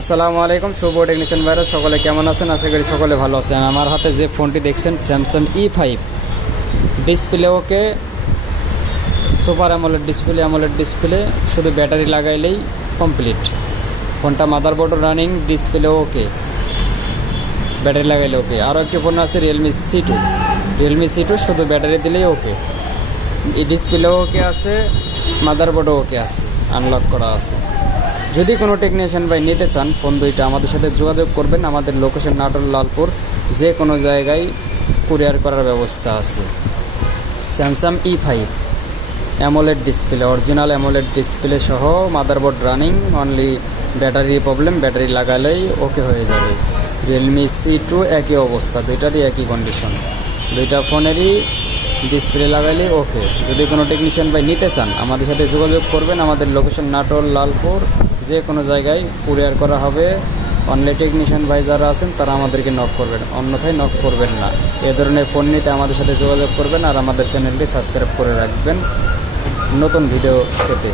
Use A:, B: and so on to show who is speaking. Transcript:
A: আসসালামু আলাইকুম, শুভ টেকনিশিয়ান ভাইরা, সকলে কেমন আছেন? আশা করি সকলে ভালো আছেন। আমার হাতে যে ফোনটি দেখছেন, Samsung E five display okay super AMOLED display AMOLED display শুধু ব্যাটারি লাগাইলেই কমপ্লিট ফোনটা mother motherboard running display okay, battery লাগাইলে ওকে। আরও একটি ফোন আছে Realme C two Realme C two শুধু ব্যাটারি দিলেই ওকে। এই ডিসপ্লে ওকে আছে মাদার মাদারবোর্ডও ওকে আছে আনলক করা আছে। যদি কোনো টেকনিশিয়ান ভাই নিতে চান ফোন দুইটা আমাদের সাথে যোগাযোগ করবেন। আমাদের লোকেশন নাটোর লালপুর, যে কোনো জায়গায় কুরিয়ার করার ব্যবস্থা আছে। Samsung E five AMOLED display original AMOLED display সহ motherboard running only battery problem battery লাগালেই okay হয়ে যাবে। রিয়েলমি সি টু একই অবস্থা, দুইটারই একই কন্ডিশন দুইটা ফোনেরই ডিসপ্লে লাগাইলে ওকে যদি কোনো টেকনিশিয়ান ভাই নিতে চান, আমাদের সাথে যোগাযোগ করবেন, আমাদের লোকেশন নাটোর, লালপুর যে কোনো জায়গায় কুরিয়ার করা হবে। অনলাইন টেকনিশিয়ান ভাই যারা আছেন, তারা আমাদেরকে নক করবেন। অন্যথায় নক করবেন না। এ ধরনের ফোন নিতে আমাদের সাথে যোগাযোগ করবেন আর আমাদের চ্যানেলটি সাবস্ক্রাইব করে রাখবেন। নতুন ভিডিও পেতে।